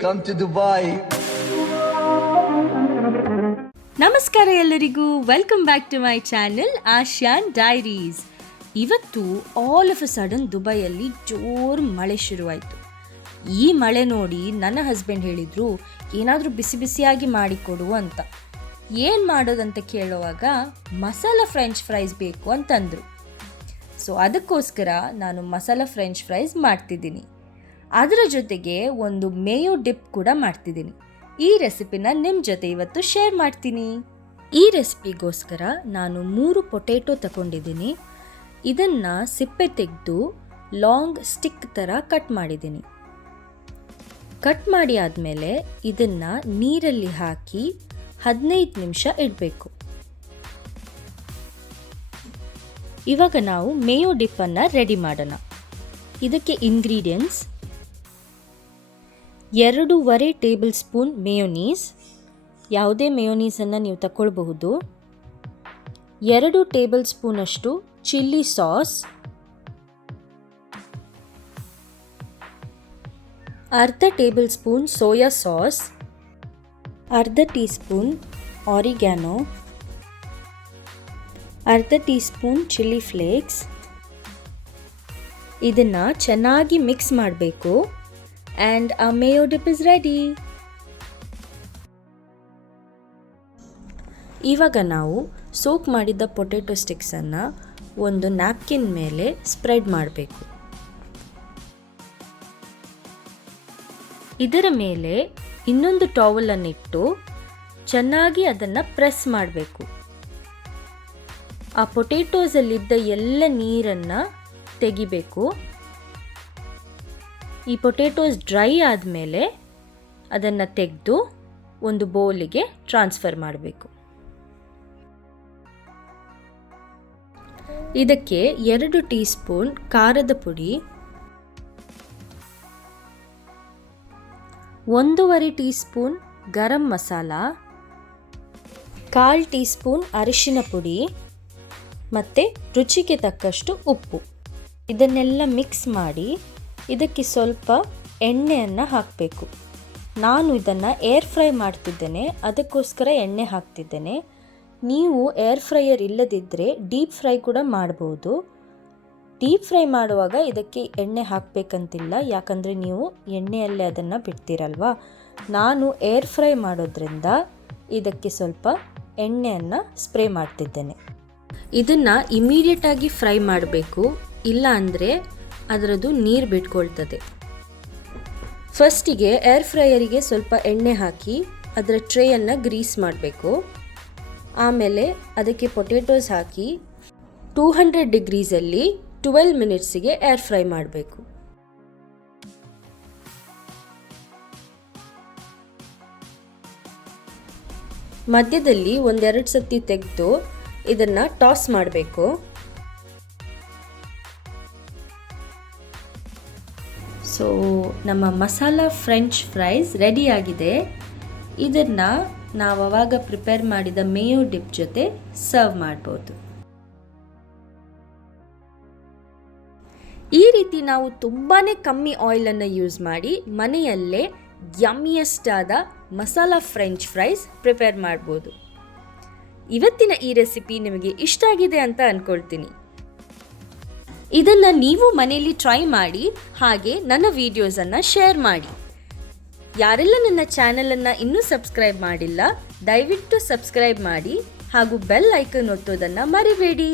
Come to Dubai ನಮಸ್ಕಾರ ಎಲ್ಲರಿಗೂ. Welcome back to my channel Ashiyan diaries ಇವತ್ತು all of a sudden ದುಬೈಯಲ್ಲಿ ಜೋರು ಮಳೆ ಶುರುವಾಯಿತು. ಈ ಮಳೆ ನೋಡಿ ನನ್ನ ಹಸ್ಬೆಂಡ್ ಹೇಳಿದರು, ಏನಾದರೂ ಬಿಸಿ ಬಿಸಿಯಾಗಿ ಮಾಡಿಕೊಡು ಅಂತ. ಏನು ಮಾಡೋದಂತ ಕೇಳುವಾಗ, ಮಸಾಲ ಫ್ರೆಂಚ್ ಫ್ರೈಸ್ ಬೇಕು ಅಂತಂದರು. ಸೊ ಅದಕ್ಕೋಸ್ಕರ ನಾನು ಮಸಾಲ ಫ್ರೆಂಚ್ ಫ್ರೈಸ್ ಮಾಡ್ತಿದ್ದೀನಿ. ಅದರ ಜೊತೆಗೆ ಒಂದು ಮೇಯೋ ಡಿಪ್ ಕೂಡ ಮಾಡ್ತಿದ್ದೀನಿ. ಈ ರೆಸಿಪಿನ ನಿಮ್ಮ ಜೊತೆ ಇವತ್ತು ಶೇರ್ ಮಾಡ್ತೀನಿ. ಈ ರೆಸಿಪಿಗೋಸ್ಕರ ನಾನು ಮೂರು ಪೊಟೇಟೊ ತಗೊಂಡಿದ್ದೀನಿ. ಇದನ್ನು ಸಿಪ್ಪೆ ತೆಗೆದು ಲಾಂಗ್ ಸ್ಟಿಕ್ ಥರ ಕಟ್ ಮಾಡಿದ್ದೀನಿ. ಕಟ್ ಮಾಡಿ ಆದಮೇಲೆ ಇದನ್ನು ನೀರಲ್ಲಿ ಹಾಕಿ ಹದಿನೈದು ನಿಮಿಷ ಇಡಬೇಕು. ಇವಾಗ ನಾವು ಮೇಯೋ ಡಿಪ್ಪನ್ನು ರೆಡಿ ಮಾಡೋಣ. ಇದಕ್ಕೆ ಇಂಗ್ರೀಡಿಯೆಂಟ್ಸ್ ಎರಡೂವರೆ ಟೇಬಲ್ ಸ್ಪೂನ್ ಮೇಯೋನೀಸ್. ಯಾವುದೇ ಮೇಯೋನೀಸನ್ನು ನೀವು ತಗೊಳ್ಬಹುದು ಎರಡು ಟೇಬಲ್ ಸ್ಪೂನಷ್ಟು ಚಿಲ್ಲಿ ಸಾಸ್. ಅರ್ಧ ಟೇಬಲ್ ಸ್ಪೂನ್ ಸೋಯಾ ಸಾಸ್. ಅರ್ಧ ಟೀ ಸ್ಪೂನ್ ಆರಿಗ್ಯಾನೋ. ಅರ್ಧ ಟೀ ಸ್ಪೂನ್ ಚಿಲ್ಲಿ ಫ್ಲೇಕ್ಸ್. ಇದನ್ನು ಚೆನ್ನಾಗಿ ಮಿಕ್ಸ್ ಮಾಡಬೇಕು. ಆ್ಯಂಡ್ ಆ ಮೇಯೋ ಡಿಪ್ ಇಸ್ ರೆಡಿ ಇವಾಗ ನಾವು ಸೋಕ್ ಮಾಡಿದ್ದ ಪೊಟೆಟೊ ಸ್ಟಿಕ್ಸನ್ನು ಒಂದು ನ್ಯಾಪ್ಕಿನ್ ಮೇಲೆ ಸ್ಪ್ರೆಡ್ ಮಾಡಬೇಕು. ಇದರ ಮೇಲೆ ಇನ್ನೊಂದು ಟವಲನ್ನಿಟ್ಟು ಚೆನ್ನಾಗಿ ಅದನ್ನು ಪ್ರೆಸ್ ಮಾಡಬೇಕು. ಆ ಪೊಟೇಟೋಸಲ್ಲಿದ್ದ ಎಲ್ಲ ನೀರನ್ನು ತೆಗಿಬೇಕು. ಈ ಪೊಟೇಟೋಸ್ ಡ್ರೈ ಆದಮೇಲೆ ಅದನ್ನು ತೆಗೆದು ಒಂದು ಬೌಲಿಗೆ ಟ್ರಾನ್ಸ್ಫರ್ ಮಾಡಬೇಕು. ಇದಕ್ಕೆ ಎರಡು ಟೀ ಸ್ಪೂನ್ ಖಾರದ ಪುಡಿ, ಒಂದೂವರೆ ಟೀ ಸ್ಪೂನ್ ಗರಂ ಮಸಾಲ, ಕಾಲು ಟೀ ಸ್ಪೂನ್ ಅರಿಶಿನ ಪುಡಿ ಮತ್ತು ರುಚಿಗೆ ತಕ್ಕಷ್ಟು ಉಪ್ಪು. ಇದನ್ನೆಲ್ಲ ಮಿಕ್ಸ್ ಮಾಡಿ ಇದಕ್ಕೆ ಸ್ವಲ್ಪ ಎಣ್ಣೆಯನ್ನು ಹಾಕಬೇಕು. ನಾನು ಇದನ್ನು ಏರ್ ಫ್ರೈ ಮಾಡ್ತಿದ್ದೇನೆ, ಅದಕ್ಕೋಸ್ಕರ ಎಣ್ಣೆ ಹಾಕ್ತಿದ್ದೇನೆ. ನೀವು ಏರ್ ಫ್ರೈಯರ್ ಇಲ್ಲದಿದ್ದರೆ ಡೀಪ್ ಫ್ರೈ ಕೂಡ ಮಾಡ್ಬೋದು. ಡೀಪ್ ಫ್ರೈ ಮಾಡುವಾಗ ಇದಕ್ಕೆ ಎಣ್ಣೆ ಹಾಕಬೇಕಂತಿಲ್ಲ, ಯಾಕಂದರೆ ನೀವು ಎಣ್ಣೆಯಲ್ಲೇ ಅದನ್ನು ಬಿಡ್ತೀರಲ್ವಾ? ನಾನು ಏರ್ ಫ್ರೈ ಮಾಡೋದ್ರಿಂದ ಇದಕ್ಕೆ ಸ್ವಲ್ಪ ಎಣ್ಣೆಯನ್ನು ಸ್ಪ್ರೇ ಮಾಡ್ತಿದ್ದೇನೆ. ಇದನ್ನು ಇಮಿಡಿಯೇಟಾಗಿ ಫ್ರೈ ಮಾಡಬೇಕು. ಇಲ್ಲ ಅಂದರೆ ಅದರದ್ದು ನೀರು ಬಿಟ್ಕೊಳ್ತದೆ. ಫಸ್ಟಿಗೆ ಏರ್ ಫ್ರೈಯರಿಗೆ ಸ್ವಲ್ಪ ಎಣ್ಣೆ ಹಾಕಿ ಅದರ ಟ್ರೇಯನ್ನು ಗ್ರೀಸ್ ಮಾಡಬೇಕು. ಆಮೇಲೆ ಅದಕ್ಕೆ ಪೊಟೇಟೋಸ್ ಹಾಕಿ ಟೂ ಹಂಡ್ರೆಡ್ ಡಿಗ್ರೀಸಲ್ಲಿ ಟ್ವೆಲ್ ಮಿನಿಟ್ಸಿಗೆ ಏರ್ ಫ್ರೈ ಮಾಡಬೇಕು. ಮಧ್ಯದಲ್ಲಿ ಒಂದೆರಡು ಸತಿ ತೆಗೆದು ಇದನ್ನು ಟಾಸ್ ಮಾಡಬೇಕು. ಸೊ ನಮ್ಮ ಮಸಾಲ ಫ್ರೆಂಚ್ ಫ್ರೈಸ್ ರೆಡಿಯಾಗಿದೆ ಇದನ್ನು ನಾವು ಅವಾಗ ಪ್ರಿಪೇರ್ ಮಾಡಿದ ಮೇಯೋ ಡಿಪ್ ಜೊತೆ ಸರ್ವ್ ಮಾಡ್ಬೋದು. ಈ ರೀತಿ ನಾವು ತುಂಬಾ ಕಮ್ಮಿ ಆಯಿಲನ್ನು ಯೂಸ್ ಮಾಡಿ ಮನೆಯಲ್ಲೇ ಯಮ್ಮಿಯಸ್ಟ್ ಆದ ಮಸಾಲ ಫ್ರೆಂಚ್ ಫ್ರೈಸ್ ಪ್ರಿಪೇರ್ ಮಾಡ್ಬೋದು. ಇವತ್ತಿನ ಈ ರೆಸಿಪಿ ನಿಮಗೆ ಇಷ್ಟ ಆಗಿದೆ ಅಂತ ಅಂದ್ಕೊಳ್ತೀನಿ ಇದನ್ನು ನೀವು ಮನೆಯಲ್ಲಿ ಟ್ರೈ ಮಾಡಿ, ಹಾಗೆ ನನ್ನ ವಿಡಿಯೋಸನ್ನು ಶೇರ್ ಮಾಡಿ. ಯಾರೆಲ್ಲ ನನ್ನ ಚಾನಲನ್ನು ಇನ್ನೂ ಸಬ್ಸ್ಕ್ರೈಬ್ ಮಾಡಿಲ್ಲ, ದಯವಿಟ್ಟು ಸಬ್ಸ್ಕ್ರೈಬ್ ಮಾಡಿ, ಹಾಗೂ ಬೆಲ್ ಐಕನ್ ಒತ್ತೋದನ್ನು ಮರಿಬೇಡಿ.